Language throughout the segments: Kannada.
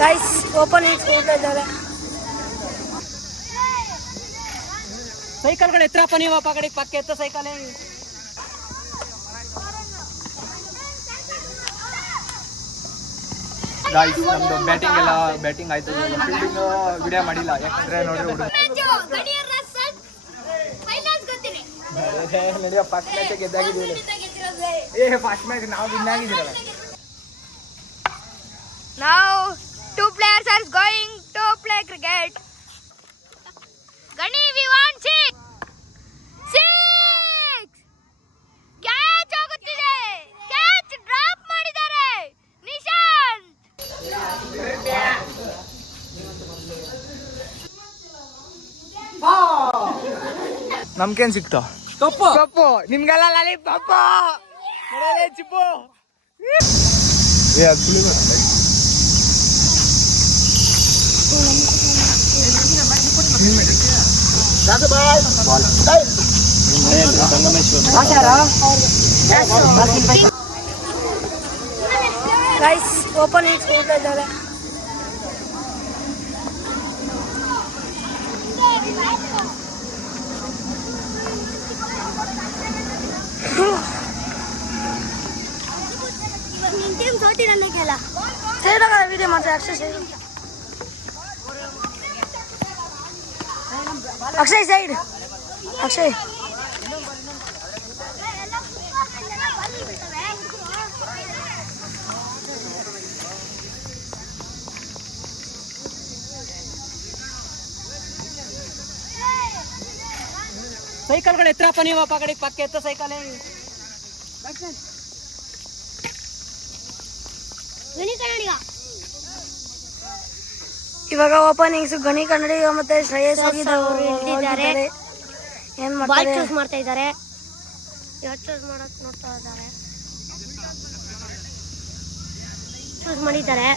ಗೈಸ್ ಓಪನಿಂಗ್ ಹೋಗ್ತಾ ಇದ್ದಾರೆ. ಸೈಕಲ್ಗಳು ಎತ್ತರಪ್ಪ ನೀವು ಕಡೆ ಪಕ್ಕ ಎತ್ತ ಸೈಕಲ್. ಗಾಯ್ಸ್ ನಮ್ದು ಬ್ಯಾಟಿಂಗ್ ಆಯ್ತು. ಫೀಲ್ಡಿಂಗ್ ವಿಡಿಯೋ ಮಾಡಿಲ್ಲ ಯಾಕಂದ್ರೆ ನೋಡ್ರಿ ನಡೆಯೋ ಫಸ್ಟ್ ಮ್ಯಾಚ್ ಗೆದ್ದಾಗಿದ್ದೀವಿ. ಫಸ್ಟ್ ಮ್ಯಾಚ್ ನಾವು win ಆಗಿದ್ದೀರಲ್ಲ. Now 2 players are going to play cricket. Gani, we want 6. Catch ಹೋಗುತ್ತಿದೆ. Catch drop ಮಾಡಿದ್ದಾರೆ. ನಿಶಾಂತ್. ನಮ್ಗೇನ್ ಸಿಕ್ತು? ಕಪ್ಪು. ನಿಮ್ಗೆಲ್ಲ ಲಾಲಿಪಾಪ್. ನೋಡಲೇ ಚಿಪ್ಪು. ಅದು ಸುಳಿ ಗೈಸ್ ಓಪನಿಂಗ್ ಹೋಗ್ತಾ ಇದ್ದಾರೆ. ವಿಡಿಯೋ ಮಾಡ್ತಾರೆ ಅಕ್ಷಯ್ ಸೈಡ್. ಅಕ್ಷಯ್ ಸೈಕಲ್ಗಳು ಎತ್ತರಪ್ಪ ನೀವು ಕಡೆ ಪಕ್ಕ ಎತ್ತ ಸೈಕಲ್. ಇವಾಗ ಓಪನಿಂಗ್ಸ್ ಗಣಿ ಕನ್ನಡಿಗ ಮತ್ತೆ ಶ್ರೇಯಸ್ ಹೋಗಿದ್ದಾರೆ. ಏನ್ ಚೂಸ್ ಮಾಡ್ತಾ ಇದ್ದಾರೆ. ಚೂಸ್ ಮಾಡಕ್ ನೋಡ್ತಾ ಇದ್ದಾರೆ. ಚೂಸ್ ಮಾಡಿದ್ದಾರೆ.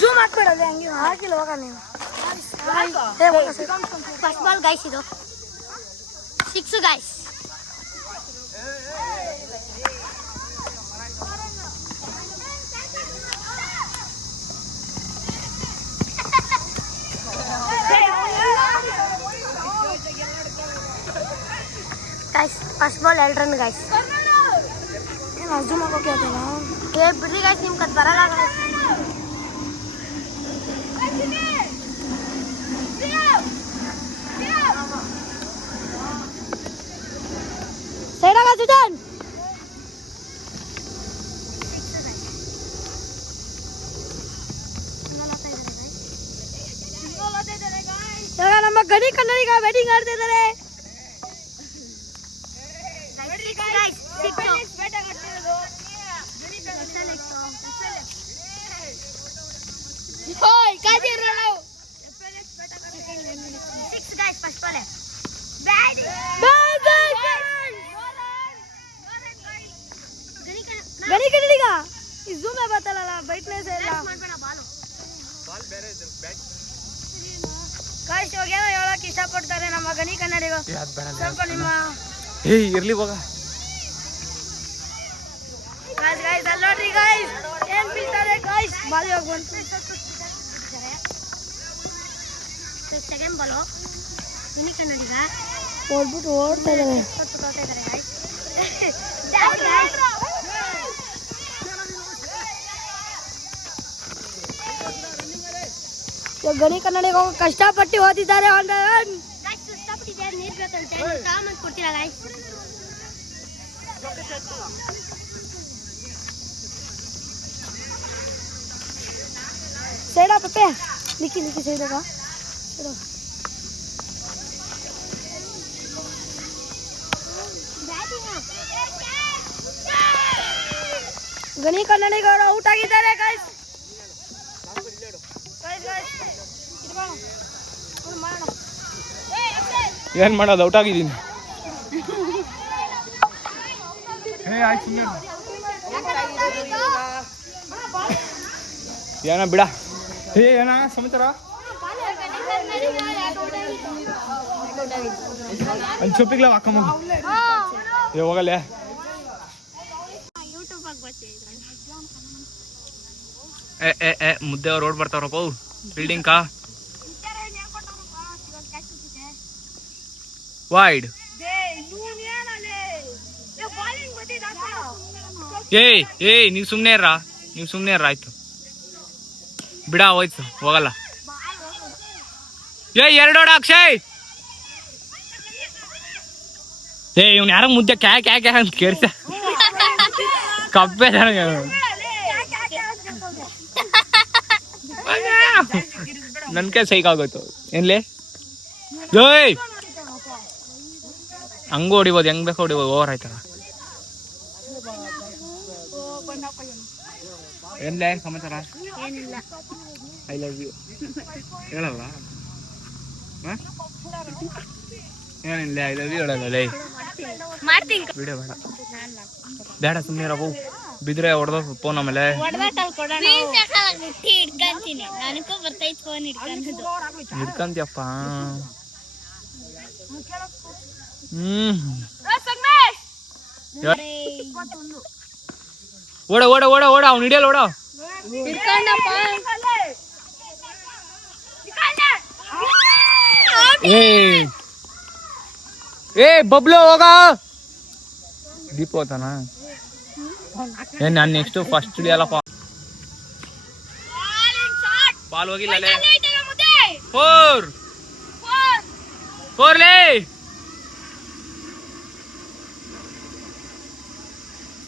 ಜೂಮ್ ಹಾಕ್ಬೇಡಲ್ಲ ಹಂಗೆ ಹಾಕಿಲ್ಲ ಹೋಗ ನೀವು. ಫಸ್ಟ್ ಬಾಲ್ ಗೈಸ್, ಇದು 6 guys. Guys first ball 2 run guys. ಏನು ಜೂಮ್ ಹಾಕೋಕೆ ಬಿಡ್ರಿ ಗೈಸ್, ನಿಮ್ಗೆ ಅದು ಬರಲ್ಲ ಗೈಸ್. ಸೈಡ್ ಆಗ ಸುಜನ್. ಇವಾಗ ನಮ್ಮ ಗಣಿ ಕನ್ನಡಿಗ ಬ್ಯಾಟಿಂಗ್ ಆಡ್ತಾ ಇದ್ದಾರೆ. ಗಣಿ ಕನ್ನಡಿಗ ಈ ಜೂಮ್ ಬರ್ತಲ್ಲ ಬ್ರೈಟ್ನೆಸ್ ಎಲ್ಲ. ಗಾಯ್ಸ್ ಇವಾಗ ಏನೋ ಹೇಳಕ್ ಇಷ್ಟಪಡ್ತಾರೆ ನಮ್ಮ ಗಣಿ ಕನ್ನಡಿಗ. ಸ್ವಲ್ಪ ನಿಮ್ಮ ಇರ್ಲಿ ಹೋಗ. ಗಾಯ್ಸ್ ಅಲ್ಲಿ ನೋಡ್ರಿ ಗಾಯ್ಸ್ ಏನ್ ಬೀಳ್ತಾರೆ ಗಾಯ್ಸ್. ಬಾಲ್ ಇವಾಗ ಬಂತು. ಸೆಕೆಂಡ್ ಬಾಲ್ ಗಣಿ ಕನ್ನಡಿಗ ಓಡ್ಬಿಟ್ಟು ಓಡ್ತಾ ಇದ್ದಾರೆ. ಗಣಿ ಕನ್ನಡಿಗ ಕಷ್ಟಪಟ್ಟು ಓದಿದ್ದಾರೆ. ಸೈಡಾ ಪಪ್ಪೆ ನಿಕ್ಕಿ ಸೈಡಾಗ ಗಣಿ ಕನ್ನಡಿಗರು ಔಟ್ ಆಗಿದ್ದಾರೆ ಗಾಯ್ಸ್. ಏನ್ ಮಾಡೋದು, ಔಟ್ ಆಗಿದ್ದೀನಿ. ಏನ ಬಿಡ ಏನ ಸಮಾಚಾರ ಅಲ್ಲಿ ಚೊಪ್ಪಿಗ್ಲ ಹಾಕಮ್ಮ ಹೋಗಲ್ಲ ಮುದ್ದೆ ರೋಡ್ ಬರ್ತಾವ್ರಪ್ಪ ಬಿಲ್ಡಿಂಗ್ ಕಾ ವೈಡ್ ಏಯ್ ನೀವು ಸುಮ್ಮನೆ ಇರ್ರ ಆಯ್ತು ಬಿಡ ಹೋಯ್ತು ಹೋಗಲ್ಲ ಎರಡು ಅಕ್ಷಯ್ ಇವ್ನು ಯಾರ ಮುದ್ದೆ ಕ್ಯಾ ಕ್ಯಾ ಕ್ಯಾ ಅಂತ ಕೇಳ್ಸ ಕಪ್ಪೆ ನನ್ ಕೈ ಸೈಕ್ ಆಗೋಯ್ತು ಏನ್ಲೇ ಜೋಯ್ ಹಂಗೂ ಹೊಡಿಬೋದು ಹೆಂಗ್ ಬೇಕು ಹೊಡಿಬೋದು ಓವರ್ ಆಯ್ತಲ್ಲ ಏನ್ಲೇ ಸಮಾಚಾರ ಐ ಲವ್ ಯು ಹೇಳಲ್ಲ ಏನಿಲ್ಲ ಐ ಲವ್ ಯು ಹೇಳಲ್ಲ ಲೈ ವಿಡಿಯೋ ಬೇಡ ಸುಮ್ಮನೆ ಇರಬೋ ಬಿದ್ರೆ ಹೊಡೆದ ಫೋನ್ ಆಮೇಲೆ ಹಿಡ್ಕಂತೀಯಪ್ಪ ಓಡ ಓಡ ಓಡ ಓಡ ಅವ್ನು ಹಿಡಿಯಲ್ಲ ಓಡ ಏ ಬಬ್ಲು ಹೋಗ ದೀಪ ಹೋತಾನ ಏನ್ ನಾನು ನೆಕ್ಸ್ಟ್ ಫಸ್ಟ್ ಹಿಡಿಯಲ್ಲಪ್ಪ ಬಾಲ್ ಹೋಗಿಲ್ಲ ಫೋರ್ ಲೇ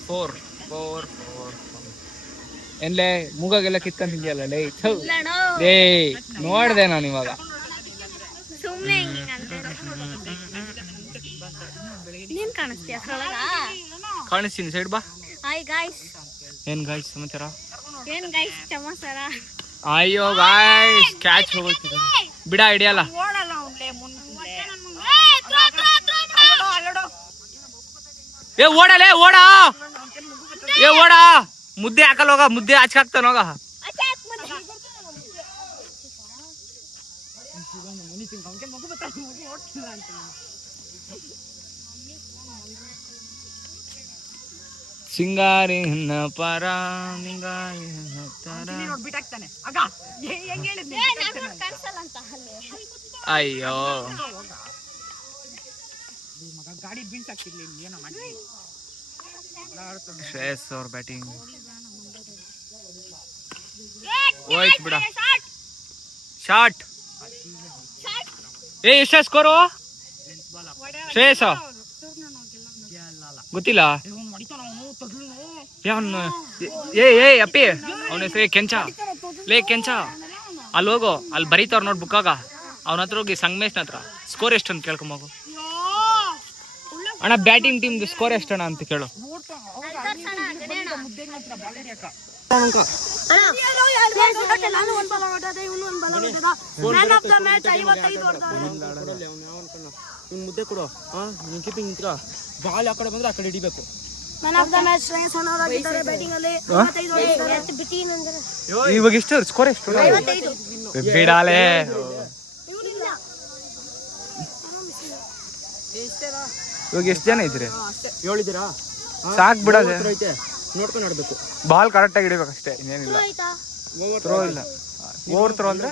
ಫೋರ್ ಏನ್ಲೇ ಮೂಗಾಗೆಲ್ಲ ಕಿತ್ಕೊಂಡ್ ತಿಂದಿಯಲ್ಲ ಲೇ ಲೇ ನೋಡ್ದೆ ನಾನು ಇವಾಗ ಕಾಣಿಸ್ತೀನಿ ಸೈಡ್ ಬಾ ಏನ್ ಗಾಯ್ಸ್ ಸಮಾಚಾರ ಅಯ್ಯೋ ಗಾಯ್ಸ್ ಕ್ಯಾಚ್ ಹೋಗ್ತಿದೆ ಬಿಡ ಹಿಡಿಯಲ್ಲ ಏ ಓಡಲೇ ಓಡ ಏ ಓಡ ಮುದ್ದೆ ಹಾಕಲ್ಲ ಹೋಗ ಮುದ್ದೆ ಹಾಕ್ತಾನ ಹೋಗ ಸಿಂಗಾರಿ ಪರ ಅಯ್ಯೋ ಶ್ರೇಯಸ್ ಅವ್ರ ಬ್ಯಾಟಿಂಗ್ ಹೋಯ್ತು ಬಿಡ ಶಾರ್ಟ್ ಎಷ್ಟ ಸ್ಕೋರು ಶ್ರೇಯಸ್ ಗೊತ್ತಿಲ್ಲ ಅಪ್ಪಿ ಅವನ ಹೆಸರು ಕೆಂಚ ಲೇ ಕೆಂಚ ಅಲ್ಲಿ ಹೋಗು ಅಲ್ಲಿ ಬರೀತಾವ್ರ ನೋಡ್ ಬುಕ್ಕಾಗ ಅವನ ಹತ್ರ ಹೋಗಿ ಸಂಗಮೇಶ್ನ ಹತ್ರ ಸ್ಕೋರ್ ಎಷ್ಟು ಅಂತ ಕೇಳ್ಕೊಂಬೋಗು ಅಣ್ಣ ಬ್ಯಾಟಿಂಗ್ ಟೀಮ್ ಸ್ಕೋರ್ ಎಷ್ಟಣ್ಣ ಅಂತ ಕೇಳು ಮುದ್ದೆ ಕೊಡು ನೀನ್ ಕೀಪಿಂಗ್ ನಿಂತ್ಕ ಬಾಲ್ ಆ ಕಡೆ ಬಂದ್ರೆ ಆ ಕಡೆ ಹಿಡಿಬೇಕು ಇವಾಗ ಎಷ್ಟು ಸ್ಕೋರ್ ಎಷ್ಟು ಬಿಡಾಲೆ ಇವಾಗ ಎಷ್ಟು ಜನ ಇದ್ರಿ 7 ಇದ್ದೀರಾ ಸಾಕ್ ಬಿಡೋದೆ ನೋಡ್ಕೊಂಡು ಆಡ್ಬೇಕು ಬಾಲ್ ಕರೆಕ್ಟ್ ಆಗಿ ಹಿಡಿಬೇಕು ಅಷ್ಟೇ ಇನ್ನೇನಿಲ್ಲ ಥ್ರೋ ಇಲ್ಲ ಓವರ್ ಥ್ರೋ ಅಂದ್ರೆ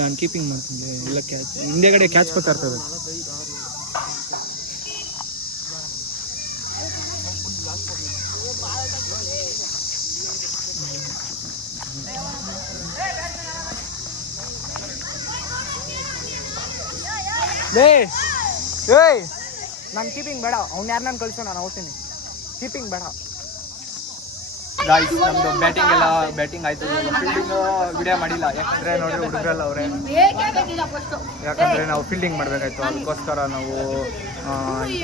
ನಾನು ಕೀಪಿಂಗ್ ಮಾಡ್ತೀನಿ ಇಲ್ಲ ಕ್ಯಾಚ್ ಹಿಂದೆಗಡೆ ಕ್ಯಾಚ್ ಬೇಕಾಗ್ತದೆ ನಾನು ಕೀಪಿಂಗ್ ಬೇಡ ಅವ್ನು ಯಾರು ನಾನು ಕಳಿಸೋ ನಾನು ಹೋಗ್ತೀನಿ ಕೀಪಿಂಗ್ ಬೇಡ ಗಾಯ್ಸ್ ನಮ್ದು ಬ್ಯಾಟಿಂಗ್ ಆಯ್ತು ಫೀಲ್ಡಿಂಗ್ ವಿಡಿಯೋ ಮಾಡಿಲ್ಲ ಯಾಕಂದ್ರೆ ನೋಡ್ರಿ ಹುಡುಗರಲ್ಲ ಅವ್ರೆ ಯಾಕಂದ್ರೆ ನಾವು ಫೀಲ್ಡಿಂಗ್ ಮಾಡ್ಬೇಕಾಯ್ತು ಅದಕ್ಕೋಸ್ಕರ ನಾವು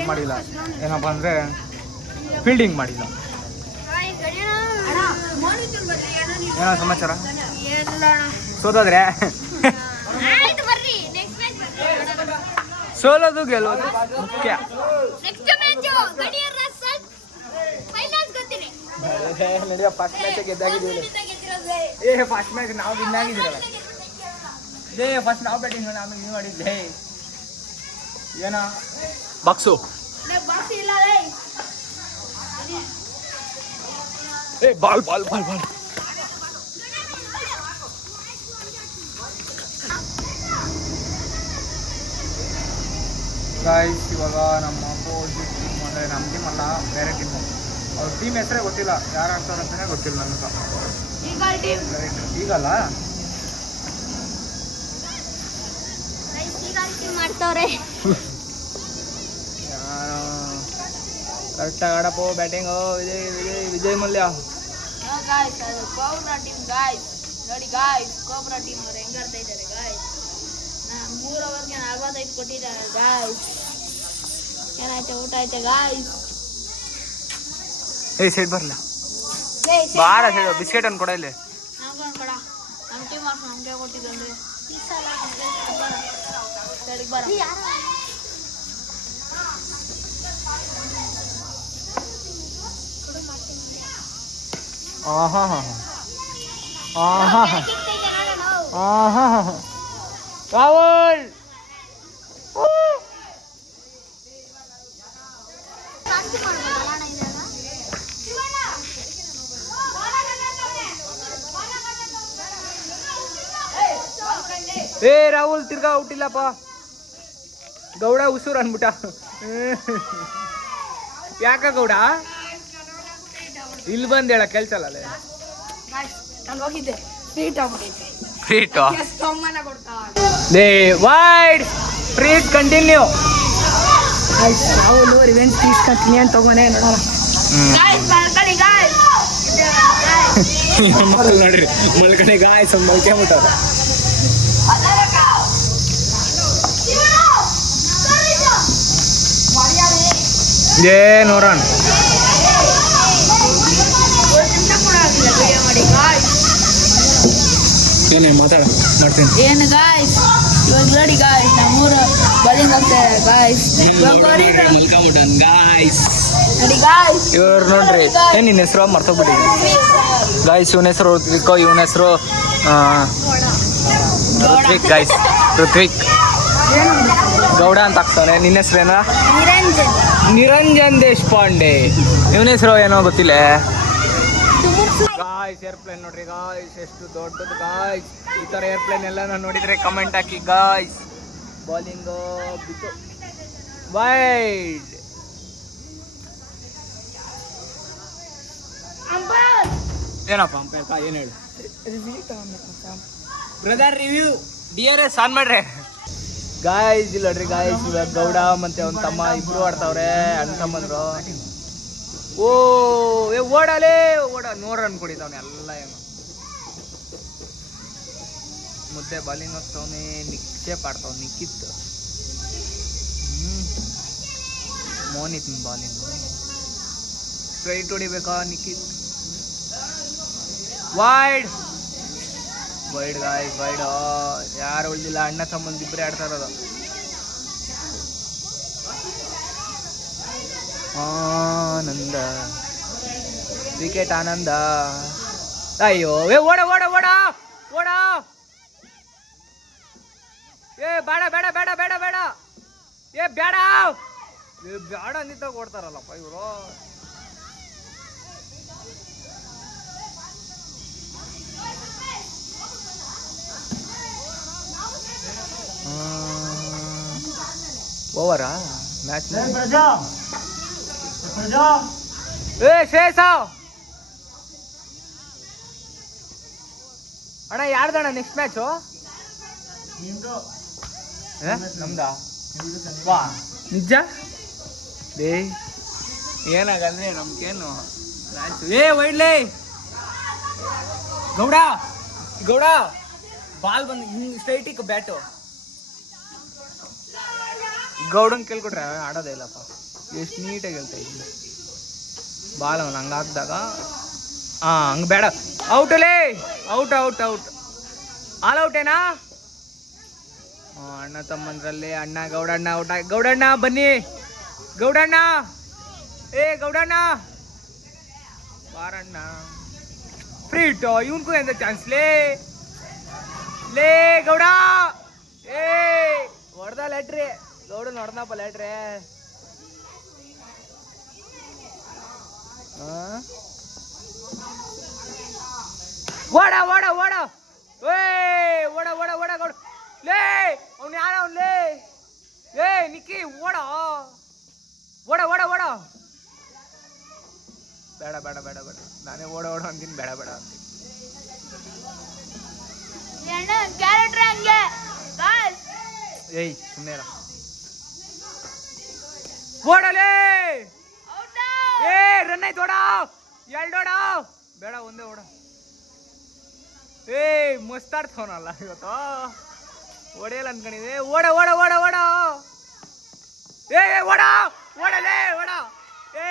ಮಾಡಿಲ್ಲ ಏನಪ್ಪ ಅಂದ್ರೆ ಫೀಲ್ಡಿಂಗ್ ಮಾಡಿಲ್ಲ ಏನೋ ಸಮಾಚಾರ ಸೋತೋದ್ರೆ ಸೋಲೋದು ಗೆಲ್ಲೋದು ಮುಖ್ಯ ನಡೆಯ ಫಸ್ಟ್ ಮ್ಯಾಚ್ ಗೆದ್ದಾಗಿದ್ದೀವಿ. ಫಸ್ಟ್ ಮ್ಯಾಚ್ ನಾವು ವಿನ್ ಆಗಿದ್ದೀರಲ್ಲ. ಫಸ್ಟ್ ನಾವು ಬ್ಯಾಟಿಂಗ್ ಆಮೇಲೆ ನೀವು ಆಡಿದ್ದೆ ಏನೋ box. Ball ball ball ball. Guys ಇವಾಗ ನಮ್ಮ ಅಪೋಸಿಟ್ ಟೀಮ್ ಅಂದರೆ ನಮ್ಮ ಟೀಮ್ ಅಲ್ಲ, ಬೇರೆ ಟೀಮು. ಅವ್ರ ಟೀಮ್ ಹೆಸರೇ ಗೊತ್ತಿಲ್ಲ, ಯಾರು ಆಡ್ತಾರೆ ಅಂತಲೇ ಗೊತ್ತಿಲ್ಲ ನನಗೆ. ಈಗಲ್ಲ ಮಾಡ್ತವ್ರೆ. ಕರೆಕ್ಟಾಗಿ ಆಡಪ್ಪೋ ಬ್ಯಾಟಿಂಗು. ವಿಜಯ್ ಮಲ್ಯ. ನೋಡಿ ಗಾಯ್ಸ್, ಕೋಬ್ರಾ ಟೀಮ್ ಅವ್ರು ಹೆಂಗ್ ಆಡ್ತಾ ಇದ್ದಾರೆ ಗಾಯ್ಸ್. 3 ಓವರ್ಗೆ 45 ಕೊಟ್ಟಿದ್ದಾರೆ ಗಾಯ್ಸ್. ಏನಾಯ್ತು ಊಟ ಆಯ್ತಾ ಗಾಯ್ಸ್? ಸೈಡ್ ಬರಲ್ಲ ಬಾರ ಸೈಡ್ ಬಿಸ್ಕೆಟ್ ಅನ್ನು ಕೊಡ ಇಲ್ಲಿ. ಕೊಡ ನಮ್ಮ ಟೀಮ್ ಅವ್ರು ನಮಗೆ ಕೊಟ್ಟಿದ್ದಂದ್ರೆ ಸರಿ ಬರ. ರಾಹುಲ್ ರಾಹುಲ್ ತಿರ್ಗಾ ಹುಟ್ಟಿಲ್ಲಪ್ಪ. ಗೌಡ ಉಸೂರು ಅನ್ಬಿಟ್ಟ. ಯಾಕ ಗೌಡ ಇಲ್ಲಿ ಬಂದು ಹೇಳ ಕೆಲ್ಸ ಅಲ್ಲ. ನಾನು ಹೋಗಿದ್ದೆ freight wide please continue. Rahul revenge continue ಅಂತ ತಗೋನೆ ನೋಡೋಣ. ನೋಡ್ರಿ ಮಲ್ಕಣೆ ಗಾಯ್ಸ್ ಮಲ್ಕೊಂಬಿಟ್ಟಾರ. ನೋಡೋಣ ಏನೇ ಮಾತಾಡ ಮಾಡ್ತೀನಿ. ಏನು ಗಾಯ್ಸ್ ಇವಾಗ ನೋಡಿ ಗಾಯ್ಸ್ ನಮ್ಮೂರು ಬಲಿಂಗ್ ಹೋಗ್ತಾರೆ ಗಾಯ್ಸ್. ಇವ್ರು ನೋಡ್ರಿ ಏನ್ ನಿನ್ನ ಹೆಸರು ಮರ್ತೋಗ್ಬಿಡಿ ಗಾಯ್ಸ್. ಇವನ ಹೆಸರು ಋತ್ವಿಕ್, ಇವನ ಹೆಸರು ಋತ್ವಿಕ್ ಗಾಯ್ಸ್. ಋತ್ವಿಕ್ ಗೌಡ ಅಂತ ಆಗ್ತಾನೆ. ನಿನ್ನ ಹೆಸರೇನ? ನಿರಂಜನ್ ದೇಶಪಾಂಡೆ. ಇವನ ಹೆಸರು ಏನೋ ಗೊತ್ತಿಲ್ಲ ಗಾಯ್ಸ್. ಏರ್ಪ್ಲೇನ್ ನೋಡ್ರಿ ಗಾಯ್ಸ್, ಎಷ್ಟು ದೊಡ್ಡದು ಗಾಯ್ಸ್. ಈ ಥರ ಏರ್ಪ್ಲೇನ್ ಎಲ್ಲ ನೋಡಿದ್ರೆ ಕಮೆಂಟ್ ಹಾಕಿ ಗಾಯ್ಸ್. ಬಾಲಿಂಗ್ ಬಿಟ್ಟು ವೈಡ್. ಏನಪ್ಪ ಅಂಪೇರ್ಕ ಏನು ಹೇಳು ಬ್ರದರ್? ರಿವ್ಯೂ DRS ಆನ್ ಮಾಡ್ರೆ ಗಾಯ್ಸ್. ಇಲ್ಲ ನೋಡ್ರಿ ಗಾಯ್ಸ್, ಇವಾಗ ಗೌಡ ಮತ್ತೆ ಅವನ ತಮ್ಮ ಇಬ್ರು ಆಡ್ತಾವ್ರೆ, ಅಣ್ಣ ತಮ್ಮಂದ್ರು. ಓಡಾಲೇ ಓಡ 100 ರನ್ ಕೊಡಿತಾವನೆ ಎಲ್ಲ. ಏನು ಮುದ್ದೆ ಬಾಲಿಂಗ್ ಹೋಗ್ತಾವನೆ, ನಿಕ್ಷೇಪ್ ಆಡ್ತಾವ ನಿಕ್ಕಿತ್. ಮೋನಿತ್ ಬಾಲಿಂಗ್ ಸ್ಟ್ರೈಟ್ ಹೊಡಿಬೇಕಾ Nikkith. Wide wide guys, wide. ಯಾರು ಉಳಿದಿಲ್ಲ, ಅಣ್ಣ ತಮ್ಮಂದು ಇಬ್ಬರೇ ಆಡ್ತಾ ಇರೋದು. ಆನಂದ ವಿಕೆಟ್ ಆನಂದ. ಅಯ್ಯೋ ಓಡ ಓಡ ಓಡ ಓಡ. ಬೇಡ ಬೇಡ ಬೇಡ ಬೇಡ ಬೇಡ ಬೇಡ ಬೇಡ ನಿಂತಾಗ ಓಡ್ತಾರಲ್ಲಪ್ಪ ಇವರು. ಓವರಾ ಮ್ಯಾಚ್ ಶ್ರೇಯಸ ಅಣ್ಣ ಯಾರ್ದಣ್ಣ ನೆಕ್ಸ್ಟ್ ಮ್ಯಾಚು? ನಮ್ದಾ? ವಾ ನಿಜ ಏನಾಗಲ್ರಿ ನಮ್ಗೇನು ಮ್ಯಾಚ್. ವೈಡ್ಲೇ ಗೌಡ ಗೌಡ ಬಾಲ್ ಬಂದು ಹಿಂಗೆ ಸ್ಟ್ರೈಟಿಗೆ ಬ್ಯಾಟು. ಗೌಡನ್ ಕೇಳ್ಕೊಟ್ರೆ ಆಡೋದೇ ಇಲ್ಲಪ್ಪ. ಎಷ್ಟು ನೀಟಾಗಿ ಹೇಳ್ತಾ ಇದ್ದೀನಿ. ಬಾಲ್ ಅವನು ಹಂಗೆ ಹಾಕಿದಾಗ ಹಂಗೆ ಬೇಡ. ಔಟಲೇ ಔಟ್ ಔಟ್ ಔಟ್. ಆಲ್ ಔಟೇನಾ? ಅಣ್ಣ ತಮ್ಮಂದ್ರಲ್ಲಿ ಅಣ್ಣ ಗೌಡಣ್ಣ ಔಟ. ಗೌಡಣ್ಣ ಬನ್ನಿ, ಗೌಡಣ್ಣ ಗೌಡಣ್ಣ ಬಾರಣ್ಣ ಫ್ರೀ ಇಟ್ಟು ಇವನ್ಗೂ ಎಂತ ಚಾನ್ಸ್ ಲೇ ಗೌಡ ಏ ಹೊಡೆದ ಲೆಟ್ರಿ ಗೌಡ ನೋಡ್ದಪ್ಪ ಲೆಟ್ರಿ ಓಡ ಓಡ ಓಡ ಏ ಓಡ ಓಡ ಓಡ ಗೌಡ ಲೇ ಅವ್ನು ಯಾರ ಅವ್ನು ಲೇ ಏ ನಿಕ್ಕಿ ಓಡ ಓಡ ಓಡ ಓಡ ಬೇಡ ಬೇಡ ಬೇಡ ಬೇಡ ನಾನೇ ಓಡ ಓಡ ಅಂತೀನಿ ಬೇಡ ಬೇಡ ಅಂತೀನಿ ಕ್ಯಾರೆಕ್ಟರ್ ಹಂಗೆ ಏಯ್ ಸುಮ್ಮನೆ ಓಡಲೇ ಏ ರನ್ ಆಯ್ತು ಓಡ ಎರಡೋಡ ಬೇಡ ಒಂದೇ ಓಡ ಏ ಮಸ್ತಾಡ್ತವನಲ್ಲ ಇವತ್ತು ಹೊಡೆಯಲ್ಲ ಅನ್ಕೊಂಡಿದೆ ಓಡ ಓಡ ಓಡ ಓಡ ಏ ಓಡ ಓಡಲೇ ಓಡ ಏ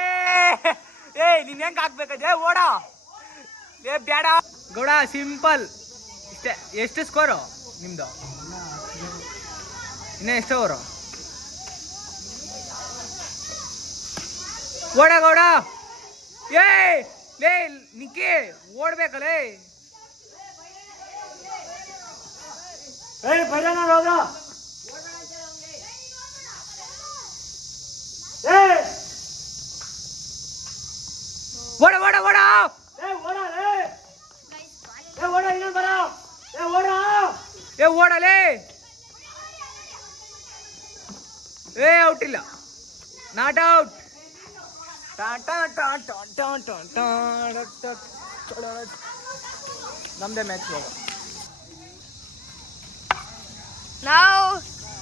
ನೀನ್ ಹೆಂಗ್ ಹಾಕ್ಬೇಕಂದ್ರೆ ಓಡ ಏ ಬೇಡ ಗೌಡ ಸಿಂಪಲ್ ಇಷ್ಟೇ ಎಷ್ಟು ಸ್ಕೋರು ನಿಮ್ದು ಇನ್ನ ಎಷ್ಟು ಓವರು ಓಡ ಗೌಡ ಏ ಲೇ ನಿಕ್ಕಿ ಓಡ್ಬೇಕಲ್ಲೇ ಓಡ ಓಡ ಓಡ ಏ ಓಡಲೇ ಏ ಔಟ್ ಇಲ್ಲ ನಾಟ್ ಔಟ್ ನಮ್ದೇ ಮ್ಯಾಚ್ ಹೋಗ Now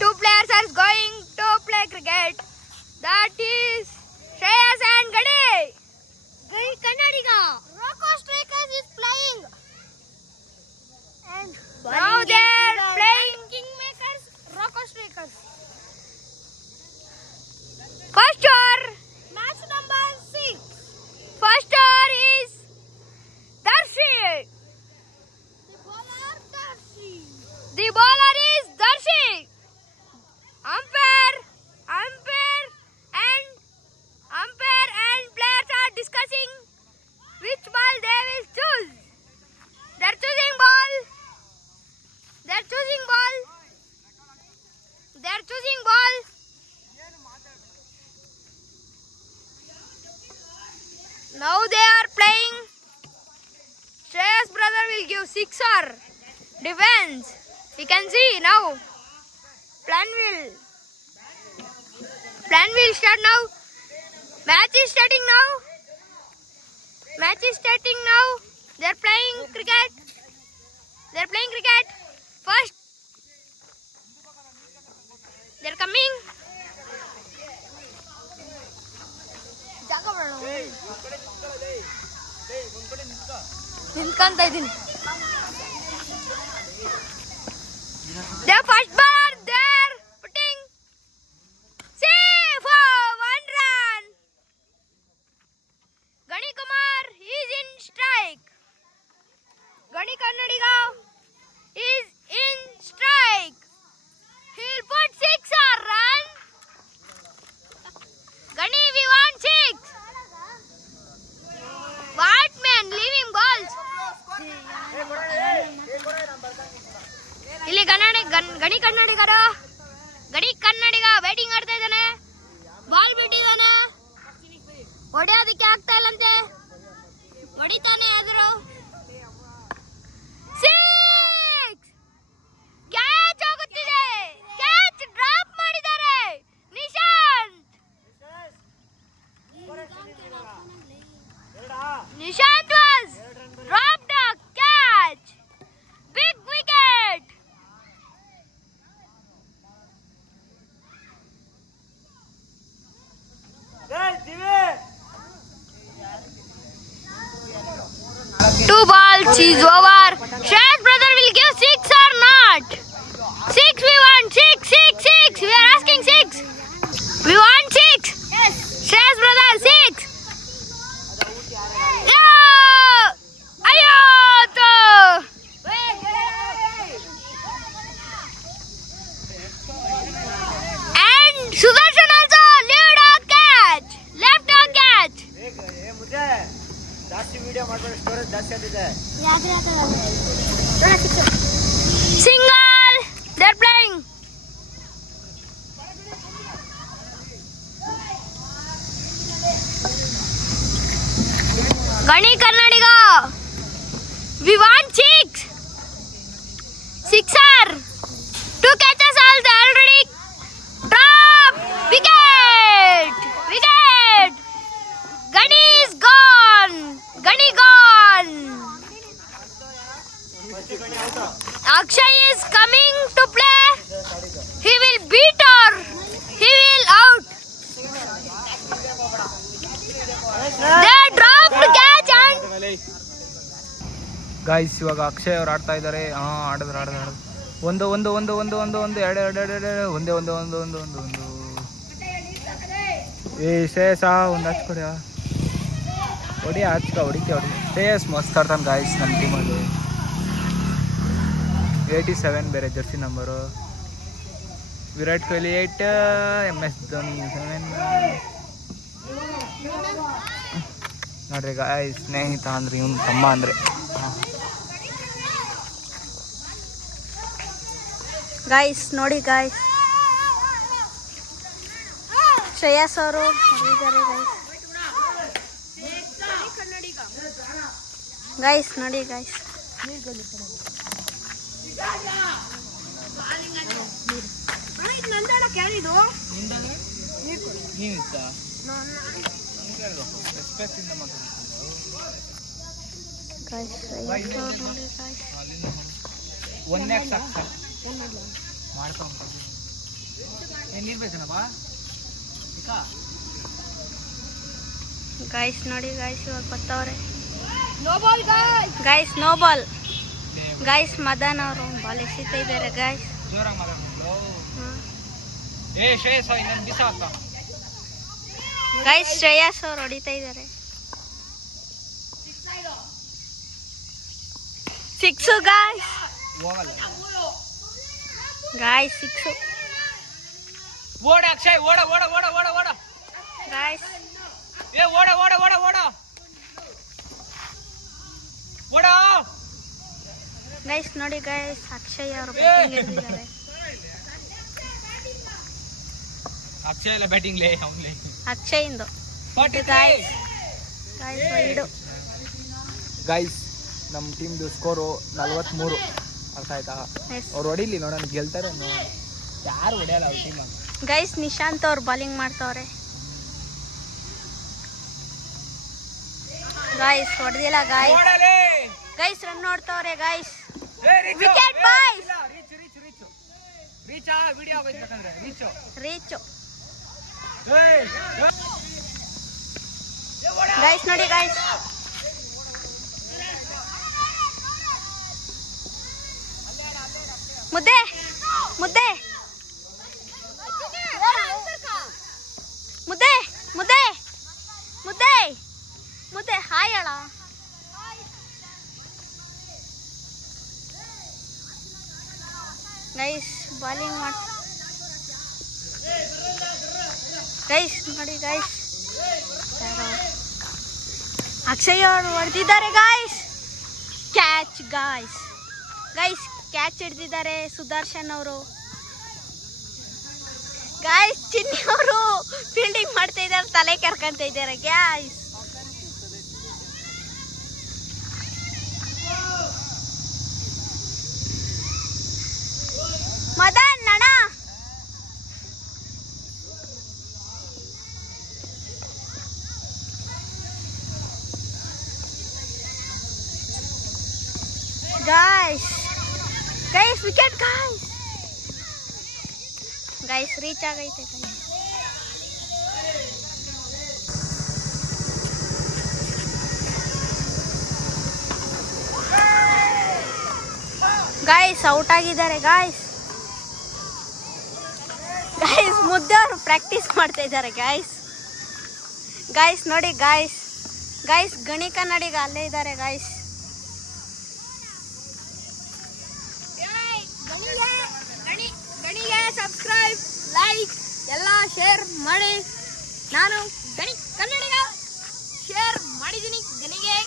2 players are going to play cricket. That is Shreyas and Gani. Gani Kannadiga. Rocco Strikers is playing. And now they are playing Kingmakers. Rocco Strikers. First over. Match number 6. First over is Darshi. The bowler is Darshi. Umpire and players are discussing which ball they will choose. They're choosing ball. Now they are playing. Shreyas brother will give sixer. Defense. We can see now. Plan will start now. Match is starting now. They're playing cricket. First. They're coming. ನಿಂತ್ಕೊಂತ ಇದ್ದೀನಿ. The first ball there putting safe for 1 run. Gani Kumar is in strike. Gani Kannadiga is in strike. He'll put 6 or run. Gani, we want 6. What man? Leave him balls. ಇಲ್ಲಿ ಗಣಿ ಕನ್ನಡಿಗ ಬ್ಯಾಟಿಂಗ್ ಆಡ್ತಾ ಇದ್ದಾನೆ. ಬಾಲ್ ಬಿಟ್ಟಿದ್ದಾನೆ. ಹೊಡೆಯೋದಕ್ಕೆ ಆಗ್ತಾ ಇಲ್ಲಂತೆ. ಹೊಡಿತಾನೆ ಆದ್ರು. 6 ಕ್ಯಾಚ್ ಆಗುತ್ತಿದೆ. ಕ್ಯಾಚ್ ಡ್ರಾಪ್ ಮಾಡಿದ್ದಾರೆ Nishant. Nishant was dropped a catch. Big wicket. Two balls is over. Shreyas brother will give 6 or not? 6 we want. 6. We are asking 6. We want 6. Yes. Shreyas brother 6. And Sudarshan also left a catch. ಜಾಸ್ತಿ ವಿಡಿಯೋ ಮಾಡ್ಬೇಡಿ, ಸ್ಟೋರೇಜ್ ಜಾಸ್ತಿ ಆಗ್ತಿದೆ. Single. They're playing. Gani Karnataka. We want six. Sixer. 2 catches already. Drop. Wicket. Wicket. Gani is gone. Gani gone. Akshay is coming to play. He will beat or he will out. They dropped catch and guys ಇವಾಗ ಅಕ್ಷಯ್ ಅವ್ರು ಆಡ್ತಾ ಇದ್ದಾರೆ. ಆಡಿದ್ರು ಒಂದು ಏ ಶ್ರೇಯಸ್ ಒಂದು ಹಚ್ಕೊಡಿ, ಹೊಡಿತೀವಿ ಶ್ರೇಯಸ್ ಮಸ್ತ್ ಆಡ್ತಾನೆ ಗಾಯ್ಸ್ ನಮ್ಮ ಟೀಮಲ್ಲಿ. 87 ಬೇರೆ Jersey number. Virat Kohli 8, MS Dhoni 7. ನೋಡ್ರಿ ಗಾಯ್ಸ್, ಸ್ನೇಹಿತ ಅಂದ್ರೆ ಇವನು ತಮ್ಮ ಅಂದರೆ. guys ನೋಡಿ guys, ಶ್ರೇಯಸ್ ಅವರು ಹೊಡಿದ್ದಾರೆ guys ನೋಡಿ guys. ಗೈಸ್ ನೋಡಿ ಗೈಸ್, ಇವಾಗ ಬರ್ತಾವ್ರೆ. Guys no ball. Guys Madan ಅವರು ಬಾಲ್ ಎಸಿತಾ ಇದ್ದಾರೆ ಗೈಸ್. ಗೈಸ್ ಶ್ರೇಯಸ್ ಅವ್ರು ಹೊಡಿತಾ ಇದ್ದಾರೆ. 6 ಗೈಸ್. ಗೈಸ್ 6. ಓಡ ಅಕ್ಷಯ್, ಓಡ ಗೈಸ್ ಓಡ ಗೈಸ್ ನೋಡಿ ಗೈಸ್, ಅಕ್ಷಯ್ ಅವರು ಬ್ಯಾಟಿಂಗ್ ಎತ್ತಿದ್ದಾರೆ. ಅಕ್ಷಯ್ ಎಲ್ಲ ಬ್ಯಾಟಿಂಗ್ ಲೇ ಅವನ್ಲೇ ಅಕ್ಷಯ್ ಇಂದು ಗೈಸ್ ವೈಡು. ಗೈಸ್ ನಮ್ಮ ಟೀಮ್ದು ಸ್ಕೋರು 43. ಅರ್ಥ ಆಯ್ತಾ? ಅವ್ರು ಹೊಡಿಲಿ ನೋಡೋಣ, ಗೆಲ್ತಾರೆ. ಯಾರು ಹೊಡೆಯಲ್ಲ ಅವ್ರ ಟೀಮ್. ಗೈಸ್ ನಿಶಾಂತ್ ಅವ್ರು ಬಾಲಿಂಗ್ ಮಾಡ್ತಾವ್ರೆ. ಗೈಸ್ ಹೊಡೆದಿಲ್ಲ ಗೈಸ್. ಗೈಸ್ ರನ್ ನೋಡ್ತಾವ್ರೆ guys. Wicket boys. Reach guys ನೋಡಿ ಗೈಸ್. ಮುದ್ದೆ ಮುದ್ದೆ ಮುದ್ದೆ ಮುದ್ದೆ ಮುದ್ದೆ ಮುದ್ದೆ ಹಾಯ್ ಅಳ. ಗೈಸ್ ಬಾಲಿಂಗ್ ಮಾಡ್ ಗೈಸ್ ನೋಡಿ ಗೈಸ್. ಅಕ್ಷಯ್ ಅವರು ಹೊಡೆದಿದ್ದಾರೆ guys. Catch guys. Guys catch ಹಿಡ್ದಿದ್ದಾರೆ ಸುದರ್ಶನ್ ಅವರು. ಗೈಸ್ ಚಿನ್ನಿ ಅವರು ಫೀಲ್ಡಿಂಗ್ ಮಾಡ್ತಾ ಇದ್ದಾರೆ, ತಲೆ ಕೆರ್ಕೊಂತ ಇದ್ದಾರೆ ಗೈಸ್. ಮದನ್ ಅಣ್ಣ. Guys guys wicket guys. Guys reach ಆಗೈತೆ ಗೈಸ್. ಗೈಸ್ ಔಟ್ ಆಗಿದ್ದಾರೆ ಗೈಸ್. ಗೈಸ್ ಮುದ್ದೆ ಅವರು ಪ್ರಾಕ್ಟೀಸ್ ಮಾಡ್ತಾ ಇದ್ದಾರೆ ಗೈಸ್. ಗೈಸ್ ನೋಡಿ ಗೈಸ್. ಗೈಸ್ ಗಣಿ ಕನ್ನಡಿಗ ಅಲ್ಲೇ ಇದ್ದಾರೆ ಗೈಸ್. ಗಣಿಗೆ ಸಬ್ಸ್ಕ್ರೈಬ್, ಲೈಕ್ ಎಲ್ಲ ಶೇರ್ ಮಾಡಿ. ನಾನು ಗಣಿ ಕನ್ನಡಿಗ ಶೇರ್ ಮಾಡಿದ್ದೀನಿ ಗಣಿಗೆ.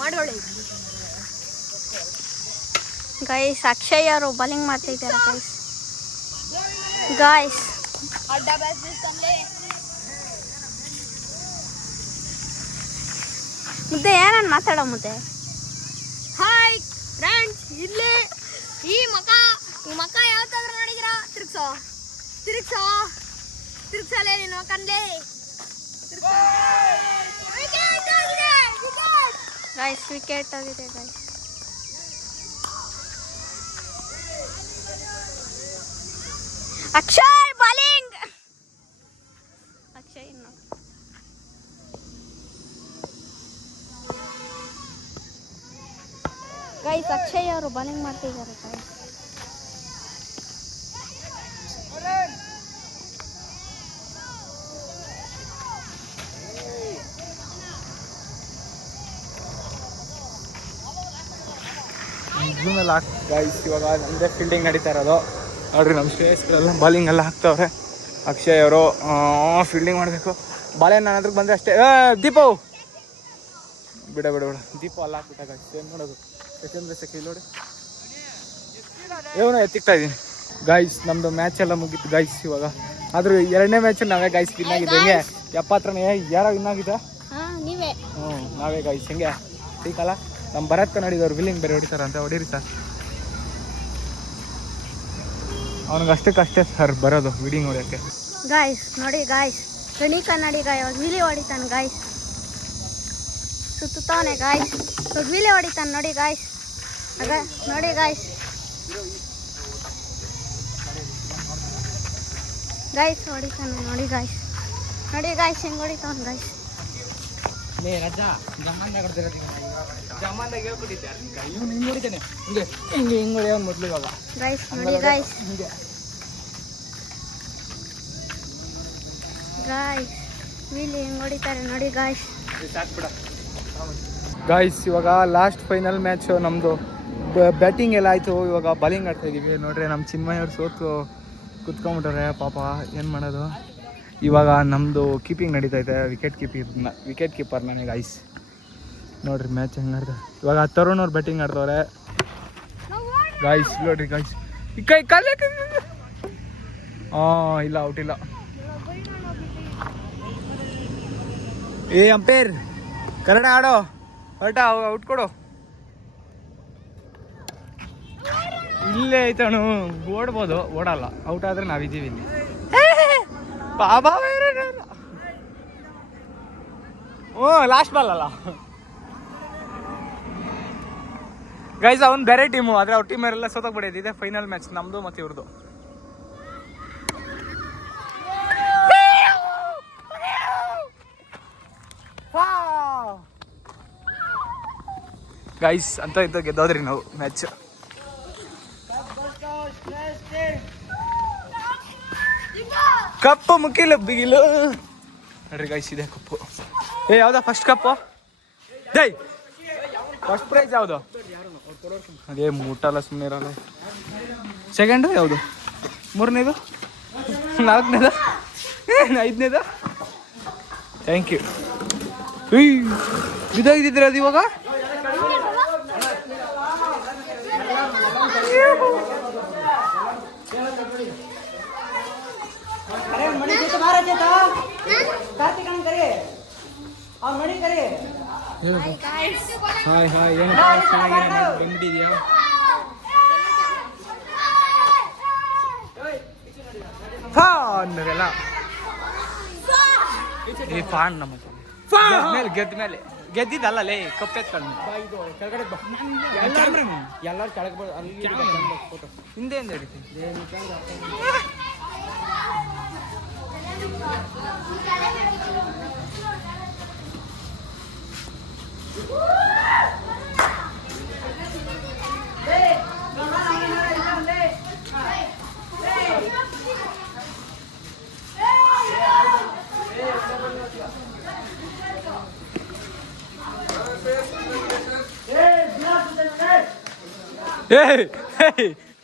ಮಾಡ್ಕೊಳ್ಳಿ. ಗೈಸ್ ಅಕ್ಷಯ್ ಅವರು ಬೌಲಿಂಗ್ ಮಾಡ್ತಾ ಇದ್ದಾರೆ ಗೈಸ್. ಮುದ್ದೆ ಏನನ್ನ ಮಾತಾಡೋ ಮುದ್ದೆ. ಹಾಯ್ ಫ್ರೆಂಡ್ಸ್, ಇಲ್ಲಿ ಈ ಮಕ ಯಾವತ್ತಾದ್ರೂ ನೋಡಿದಿರಾ? ತಿರ್ಗ್ಸಲೇ ನೀನು ಕಂಡ್ಲೆ. ಗೈಸ್ ವಿಕೆಟ್ ಆಗಿದೆ guys. Akshay bowling. Akshay guys Akshay ಅವರು ಬೌಲಿಂಗ್ ಮಾಡ್ತಿದ್ದಾರೆ ಗೈಸ್. ಗೈಸ್ ಇವಾಗ ನಮ್ಮದೇ ಫೀಲ್ಡಿಂಗ್ ನಡೀತಾ ಇರೋದು ನೋಡ್ರಿ. ನಮ್ಮ ಶ್ರೇಯಸ್ಗಳೆಲ್ಲ ಬಾಲಿಂಗ್ ಎಲ್ಲ ಹಾಕ್ತವ್ರೆ. ಅಕ್ಷಯ್ ಅವರು ಫೀಲ್ಡಿಂಗ್ ಮಾಡಬೇಕು. ಬಾಲೇನು ನನ್ನ ಹತ್ರಕ್ಕೆ ಬಂದರೆ ಅಷ್ಟೇ. ದೀಪು ಬಿಡ ದೀಪು ಅಲ್ಲ ಹಾಕ್ಬಿಟ್ಟಾಗ ಏನು ಮಾಡೋದು? ಸೆಕೆಂಡ್ ಸೆಕೆಂಡ್ ನೋಡಿ ಏನೋ ಎತ್ತಿಕ್ತಾ ಇದ್ದೀನಿ ಗೈಸ್. ನಮ್ಮದು ಮ್ಯಾಚ್ ಎಲ್ಲ ಮುಗೀತು ಗೈಸ್ ಇವಾಗ. ಆದರೂ ಎರಡನೇ ಮ್ಯಾಚ್ ನಾವೇ ಗೈಸ್ ವಿನ್ ಆಗಿದ್ದು. ಹೆಂಗೆ 70 ರನ್ ಯಾರೋ ವಿನ್ ಆಗಿದ್ದ? ನಾವೇ ಗೈಸ್. ಹೆಂಗೆ ಟೀಕಲ್ಲ? ನಮ್ಮ ಭರತ್ ಕನ್ನಡಿಗವ್ರು ವಿಲ್ಲಿಂಗ್ ಬೇರೆ ಹೊಡಿತಾರಂತೆ. ಹೊಡೀರಿ ಸರ್, ಅವ್ನಿಗೆ ಅಷ್ಟಕ್ಕಷ್ಟೇ ಸರ್ ಬರೋದು ವಿಡಿಂಗ್ ಹೊಡಿಯೋಕ್ಕೆ. ಗಾಯ್ಸ್ ನೋಡಿ ಗಾಯ್ಸ್, ಗಣಿ ಕನ್ನಡಿಗ ಇವಾಗ ವಿಲಿ ಹೊಡಿತಾನೆ ಗಾಯ್ಸ್. ಸುತ್ತಾನೆ ಗಾಯ್ಸ್, ವಿಲಿ ಹೊಡಿತಾನೆ ನೋಡಿ ಗಾಯ್ಸ್. ನೋಡಿ ಗಾಯ್ಸ್, ಹೊಡಿತಾನೆ ನೋಡಿ ಗಾಯ್ಸ್. ನೋಡಿ ಗಾಯ್ಸ್ ಹೆಂಗೆ ಹೊಡಿತಾನೆ ಗಾಯ್ಸ್. ಮೊದಲು ಇವಾಗ ಗಾಯ್ಸ್ ನೋಡಿ ಗಾಯ್ಸ್. ವಿಲಿ ಹೆಂಗೆ ಹೊಡಿತಾರೆ ನೋಡಿ ಗಾಯ್ಸ್. ಗಾಯ್ಸ್ ಇವಾಗ ಲಾಸ್ಟ್ ಫೈನಲ್ ಮ್ಯಾಚ್ ನಮ್ಮದು. ಬ್ಯಾಟಿಂಗ್ ಎಲ್ಲ ಆಯಿತು, ಇವಾಗ ಬಾಲಿಂಗ್ ಆಡ್ತಾ ಇದ್ದೀವಿ ನೋಡ್ರಿ. ನಮ್ಮ ಚಿನ್ಮಯ್ ಅವ್ರು ಸೋತು ಕುತ್ಕೊಂಡ್ಬಿಟ್ರೆ ಪಾಪ, ಏನು ಮಾಡೋದು? ಇವಾಗ ನಮ್ಮದು ಕೀಪಿಂಗ್ ನಡೀತೈತೆ. ವಿಕೆಟ್ ಕೀಪರ್ ನನಗೆ ಗಾಯ್ಸ್. ನೋಡ್ರಿ ಮ್ಯಾಚ್ ಹೆಂಗೆ ಆಡ್ತಾರೆ ಇವಾಗ. ತರುಣ್ ಅವ್ರು ಬ್ಯಾಟಿಂಗ್ ಆಡ್ತವ್ರೆ ಗಾಯ್ಸ್. ನೋಡ್ರಿ ಗಾಯ್ಸ್, ಈ ಕೈ ಕಾಲೇ ಇಲ್ಲ, ಔಟ್ ಇಲ್ಲ. ಏ ಅಂಪೇರ್ ಕನ್ನಡ ಆಡೋ, ಔಟ್ ಕೊಡು. ಇಲ್ಲೇ ಐತಣು, ಓಡ್ಬೋದು, ಓಡಲ್ಲ. ಔಟ್ ಆದ್ರೆ ನಾವಿದ್ದೀವಿ ಇಲ್ಲಿ. ಬಾಬಾ ಲಾಸ್ಟ್ ಬಾಲ್ ಅಲ್ಲ ಗೈಸ್. ಅವ್ನು ಬೇರೆ ಟೀಮು, ಆದರೆ ಅವ್ರ ಟೀಮ್ ಎಲ್ಲ ಸೋತೋಗ್ಬಿಟ್ಟಿದೆ. ಇದೆ ಫೈನಲ್ ಮ್ಯಾಚ್ ನಮ್ಮದು ಮತ್ತು ಇವ್ರದ್ದು. ಗೈಸ್ ಅಂತ ಇದ್ದು ಗೆದ್ದೋದ್ರಿ ನಾವು ಮ್ಯಾಚ್. ಕಪ್ಪು ಮುಕ್ಕಿಲ್ಲ ಬಿಗಿಲು ನೋಡ್ರಿ ಗೈಸ್. ಇದೆ ಕಪ್ಪು. ಯಾವ್ದ ಫಸ್ಟ್ ಕಪ್ಪು? ದೈ ಫಸ್ಟ್ ಪ್ರೈಸ್ ಯಾವುದು? ಅದೇ ಮುಟ್ಟಲ್ಲ, ಸುಮ್ಮನೆ ಇರಲ್ಲ. ಸೆಕೆಂಡು ಯಾವುದು? ಮೂರನೇದು? ನಾಲ್ಕನೇದು? ಐದನೇದು? Thank you. ಇದಾಗಿದ್ದಿದ್ರೆ ಅದು ಇವಾಗ ಹಾಯ್ ಹಾಯ್. ಏನಪ್ಪ ಬಂದಿದ್ಯಾ? ಫಾನ್ ನಮ್ಮ ಮೇಲೆ ಗೆದ್ದ ಮೇಲೆ ಗೆದ್ದಿದ್ದಲ್ಲೇ ಕಪ್ಪೆತ್ಕೊಂಡು ಕೆಳಗಡೆ ಎಲ್ಲರೂ ಕೆಳಗೆ ಫೋಟೋ ಹಿಂದೆ ಹಿಂದೆ ಹಿಡಿತೀನಿ.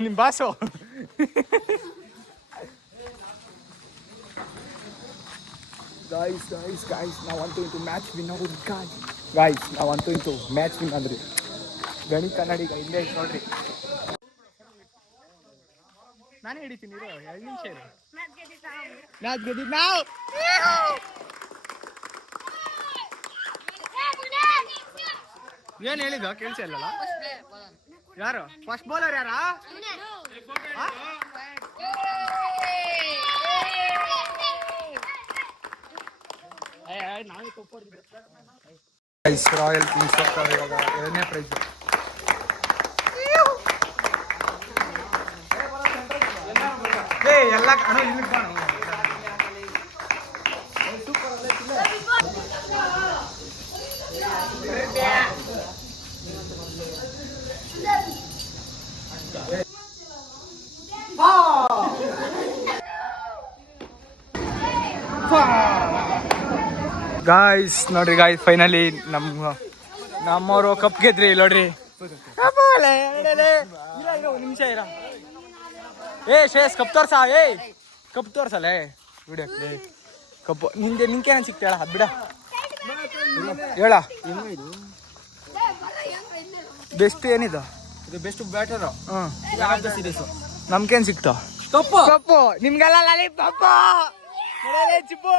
ನಿಮ್ಮ boss guys, now I'm going to match with no guy. Guys ನಾವಂತೂ ಇಂತೂ ಮ್ಯಾಚ್ ವಿನ್ ಅಂದ್ರಿ. ಗಣಿ ಕನ್ನಡಿಗ ಹಿಂದೆ ಐತೆ ನೋಡ್ರಿ. ನಾನೇ ಹಿಡಿತೀನಿ 2 ನಿಮಿಷ ಇರು. ಮ್ಯಾಚ್ ಗೆದ್ದಿದ್ದು ನಾವು. ಏನ್ ಹೇಳಿದ ಕೇಳಿಸ ಇಲ್ಲಲ್ಲ. ಯಾರು ಫಸ್ಟ್ ಬೌಲರ್ ಯಾರ? ರಾಯಲ್ ಕಿಂಗ್ಸ್ ಇವಾಗ 2ನೇ ಪ್ರೈಸ್. ಎಲ್ಲ ಗಾಯ್ಸ್ ನೋಡ್ರಿ ಗಾಯ್ಸ್ ಫೈನಲಿ ನಮ್ಮವರು ಕಪ್ ಗೆದ್ರಿ ನೋಡ್ರಿ. ನಿಮಿಷ ಇರ. ಶ್ರೇಯಸ್ ಕಪ್ ತೋರ್ಸ. ಕಪ್ ತೋರ್ಸಲ್ಲ ವಿಡಿಯೋ ಕಪ್ ನಿಂಕೇನ ಸಿಕ್ತಾಳ ಅದು ಬಿಡ. ಹೇಳ ಬೆಸ್ಟ್ ಏನಿದು? ಇದು ಬೆಸ್ಟ್ ಬ್ಯಾಟರ್ ಸೀರೀಸ್. ನಮ್ಗೇನ್ ಸಿಕ್ತ? ಕಪ್ಪು. ನಿಮ್ಗೆಲ್ಲ ಲಾಲಿಪಾಪ್ ಚಿಪ್ಪು.